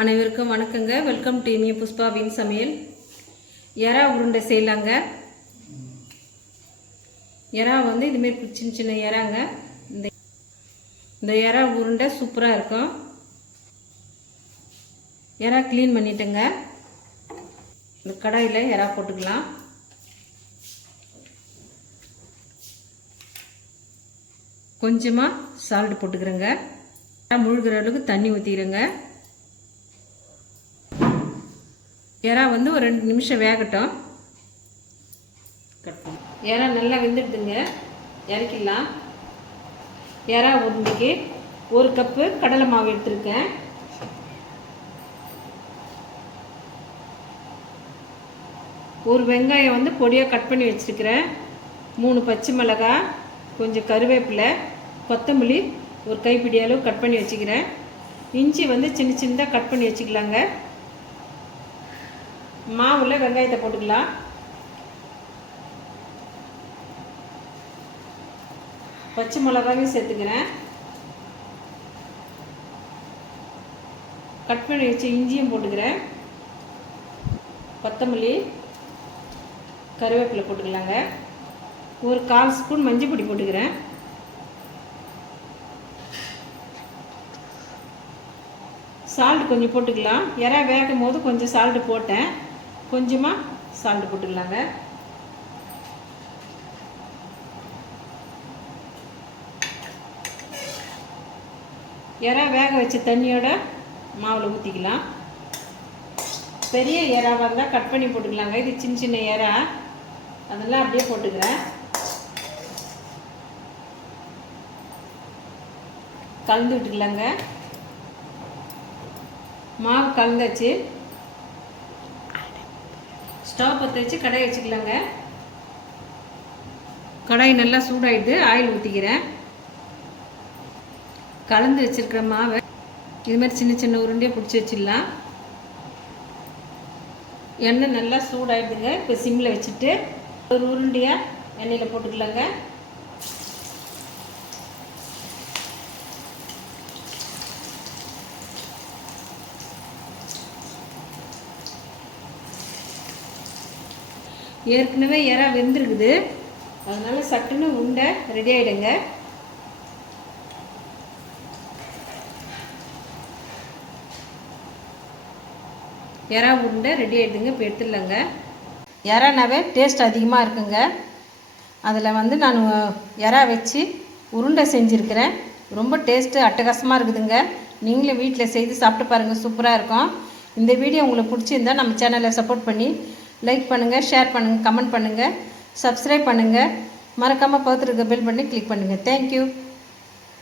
அனைவருக்கும் வணக்கங்க. Welcome to me புஷ்பாவின் சமையல். எறா உருண்டை செய்யலாங்க. எறா வந்து இதுமாரி சின்ன சின்ன எறாங்க. இந்த எறா உருண்டை சூப்பராக இருக்கும். எறா க்ளீன் பண்ணிட்டேங்க. இந்த கடாயில் எறா போட்டுக்கலாம். கொஞ்சமாக சால்ட் போட்டுக்கிறேங்க. முழுகிற அளவுக்கு தண்ணி ஊற்றிக்கிறேங்க. எறா வந்து ஒரு 2 நிமிஷம் வேகட்டும். எறா நல்லா வெந்துடுதுங்க. இறக்கிடலாம். எறா உருண்டைக்கு 1 கப்பு கடலை மாவு எடுத்துருக்கேன். ஒரு வெங்காயம் வந்து பொடியாக கட் பண்ணி வச்சுருக்கிறேன். 3 பச்சை மிளகாய், கொஞ்சம் கருவேப்பிலை, கொத்தமல்லி ஒரு கைப்பிடி அளவு கட் பண்ணி வச்சுக்கிறேன். இஞ்சி வந்து சின்ன சின்னதாக கட் பண்ணி வச்சுக்கலாங்க. மாவில் வெங்காயத்தை போட்டுக்கலாம். பச்சை மிளகாயும் சேர்த்துக்கிறேன். கட் பண்ணி வச்சு இஞ்சியும் போட்டுக்கிறேன். கொத்தமல்லி, கருவேப்பிலை போட்டுக்கலாங்க. ஒரு 1/4 ஸ்பூன் மஞ்சள் பொடி போட்டுக்கிறேன். சால்ட் கொஞ்சம் போட்டுக்கலாம். எறா வேகும் போது கொஞ்சம் சால்ட்டு போட்டேன். கொஞ்சமாக சால்ட் போட்டுக்கலாங்க. எறா வேக வச்ச தண்ணியோட மாவில் ஊற்றிக்கலாம். பெரிய எறாவாக இருந்தால் கட் பண்ணி போட்டுக்கலாங்க. இது சின்ன சின்ன எறா, அதெல்லாம் அப்படியே போட்டுக்கிறேன். கலந்து விட்டுக்கலாங்க. மாவு கலந்தாச்சு. ஸ்டவ் பற்ற வச்சு கடாய் வச்சுக்கலாங்க. கடாய் நல்லா சூடாயிடுது. ஆயில் ஊற்றிக்கிறேன். கலந்து வச்சுருக்கிற மாவை இது மாதிரி சின்ன சின்ன உருண்டையாக பிடிச்சி வச்சிடலாம். எண்ணெய் நல்லா சூடாயிடுதுங்க. இப்போ சிம்மில் வச்சுட்டு ஒரு உருண்டையாக எண்ணெயில் போட்டுக்கலாங்க. ஏற்கனவே எறா வெந்திருக்குது, அதனால சட்டுன்னு உருண்டை ரெடி ஆகிடுங்க. எறா உருண்டை ரெடி ஆகிடுதுங்க. இப்போ எடுத்துடலாங்க. எறானாவே டேஸ்ட் அதிகமாக இருக்குங்க. அதில் வந்து நான் எறா வச்சு உருண்டை செஞ்சுருக்கிறேன். ரொம்ப டேஸ்ட்டு அட்டகாசமாக இருக்குதுங்க. நீங்களும் வீட்டில் செய்து சாப்பிட்டு பாருங்கள். சூப்பராக இருக்கும். இந்த வீடியோ உங்களுக்கு பிடிச்சிருந்தால் நம்ம சேனலை சப்போர்ட் பண்ணி லைக் பண்ணுங்கள், ஷேர் பண்ணுங்கள், கமெண்ட் பண்ணுங்கள், சப்ஸ்கிரைப் பண்ணுங்கள். மறக்காமல் பக்கத்தில் இருக்க பெல் பண்ணி கிளிக் பண்ணுங்கள். தேங்க்யூ.